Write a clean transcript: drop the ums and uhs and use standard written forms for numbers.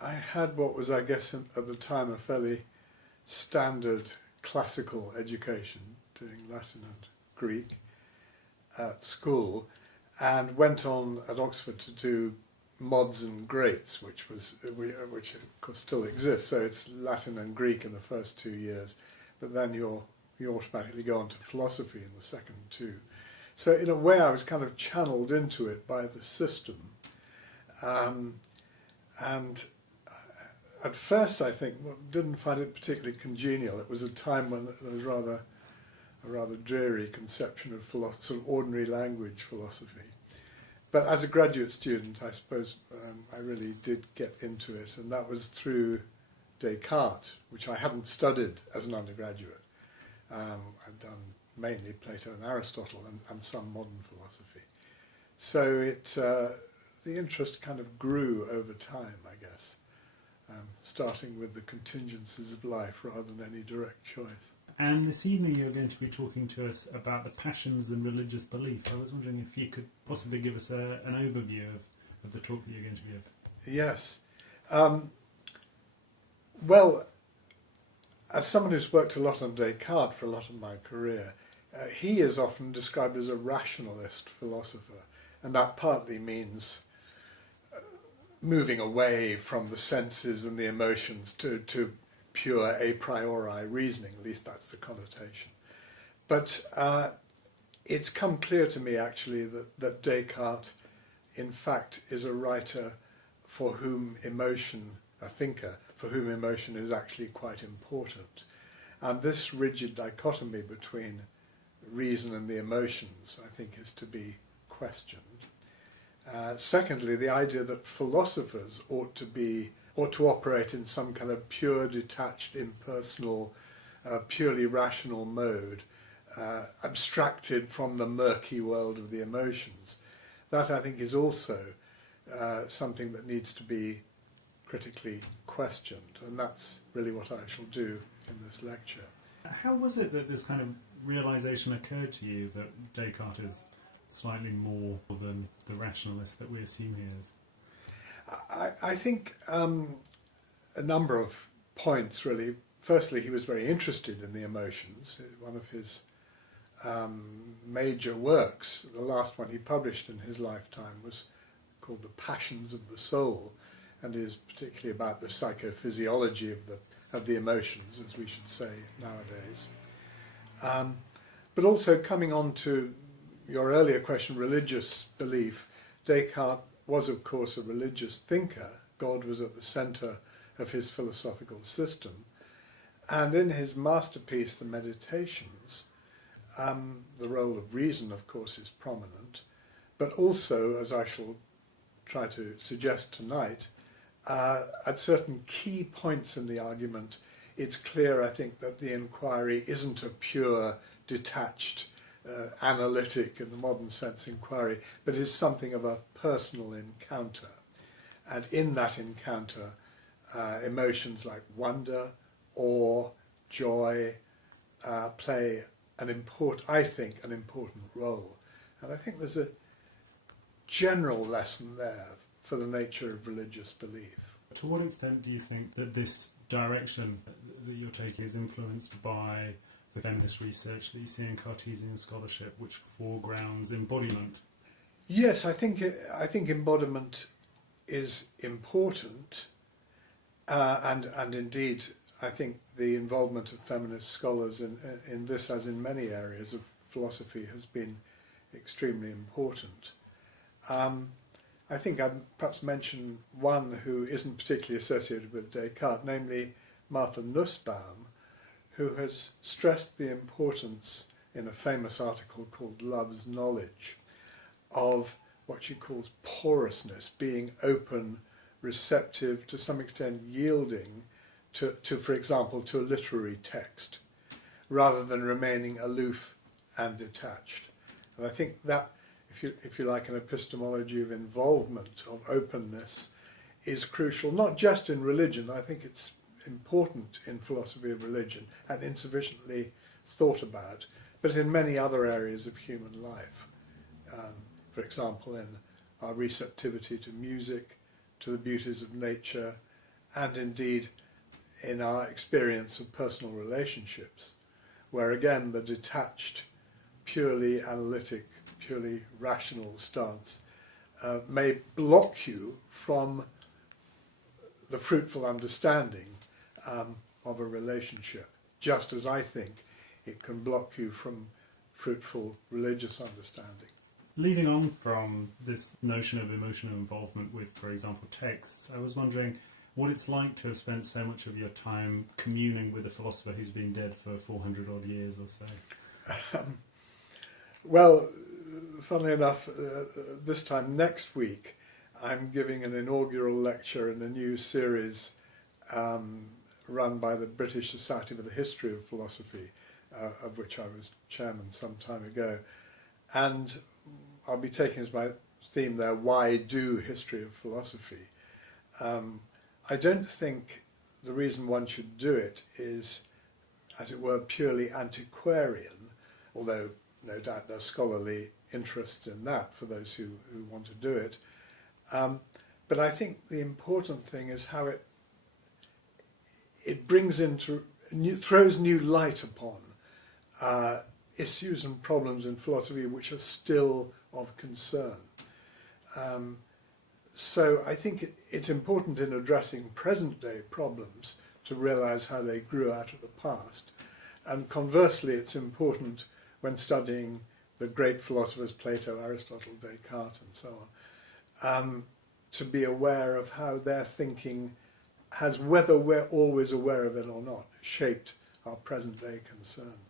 I had what was, I guess, at the time, a fairly standard classical education, doing Latin and Greek at school, and went on at Oxford to do mods and greats, which of course still exists. So it's Latin and Greek in the first 2 years, but then you automatically go on to philosophy in the second 2. So in a way, I was kind of channeled into it by the system, and at first, I think, didn't find it particularly congenial. It was a time when there was a rather dreary conception of sort of ordinary language philosophy. But as a graduate student, I suppose I really did get into it, and that was through Descartes, which I hadn't studied as an undergraduate. I'd done mainly Plato and Aristotle and some modern philosophy. So the interest kind of grew over time, I guess, starting with the contingencies of life rather than any direct choice. And this evening you're going to be talking to us about the passions and religious belief. I was wondering if you could possibly give us an overview of the talk that you're going to give. Yes. Well, as someone who's worked a lot on Descartes for a lot of my career, he is often described as a rationalist philosopher, and that partly means moving away from the senses and the emotions to pure a priori reasoning, at least that's the connotation. But it's come clear to me actually that Descartes in fact is a writer for whom emotion, a thinker, for whom emotion is actually quite important. And this rigid dichotomy between reason and the emotions, I think, is to be questioned. Secondly, the idea that philosophers ought to operate in some kind of pure, detached, impersonal, purely rational mode, abstracted from the murky world of the emotions. That, I think, is also something that needs to be critically questioned, and that's really what I shall do in this lecture. How was it that this kind of realisation occurred to you that Descartes is slightly more than the rationalist that we assume he is? I think a number of points, really. Firstly, he was very interested in the emotions. One of his major works, the last one he published in his lifetime, was called The Passions of the Soul, and is particularly about the psychophysiology of the emotions, as we should say nowadays. But also, coming on to your earlier question, religious belief, Descartes was, of course, a religious thinker. God was at the centre of his philosophical system. And in his masterpiece, The Meditations, the role of reason, of course, is prominent, but also, as I shall try to suggest tonight, at certain key points in the argument, it's clear, I think, that the inquiry isn't a pure, detached, analytic, in the modern sense, inquiry, but is something of a personal encounter. And in that encounter, emotions like wonder, awe, joy play an important role. And I think there's a general lesson there for the nature of religious belief. To what extent do you think that this direction that you're taking is influenced by the feminist research that you see in Cartesian scholarship, which foregrounds embodiment? Yes, I think embodiment is important, and indeed, I think the involvement of feminist scholars in this, as in many areas of philosophy, has been extremely important. I think I'd perhaps mention one who isn't particularly associated with Descartes, namely Martha Nussbaum, who has stressed the importance, in a famous article called Love's Knowledge, of what she calls porousness, being open, receptive, to some extent yielding to, for example, to a literary text, rather than remaining aloof and detached. And I think that, if you like, an epistemology of involvement, of openness, is crucial, not just in religion. I think it's important in philosophy of religion and insufficiently thought about, but in many other areas of human life. For example, in our receptivity to music, to the beauties of nature, and indeed in our experience of personal relationships, where again the detached, purely analytic, purely rational stance may block you from the fruitful understanding of a relationship, just as I think it can block you from fruitful religious understanding. Leading on from this notion of emotional involvement with, for example, texts, I was wondering what it's like to have spent so much of your time communing with a philosopher who's been dead for 400 odd years or so. Well, funnily enough, this time next week I'm giving an inaugural lecture in a new series run by the British Society for the History of Philosophy, of which I was chairman some time ago. And I'll be taking as my theme there, why do history of philosophy? I don't think the reason one should do it is, as it were, purely antiquarian, although no doubt there's scholarly interests in that for those who want to do it. But I think the important thing is how it brings into, throws new light upon issues and problems in philosophy which are still of concern. So I think it's important in addressing present-day problems to realise how they grew out of the past. And conversely, it's important when studying the great philosophers Plato, Aristotle, Descartes, and so on, to be aware of how their thinking has, whether we're always aware of it or not, shaped our present-day concerns.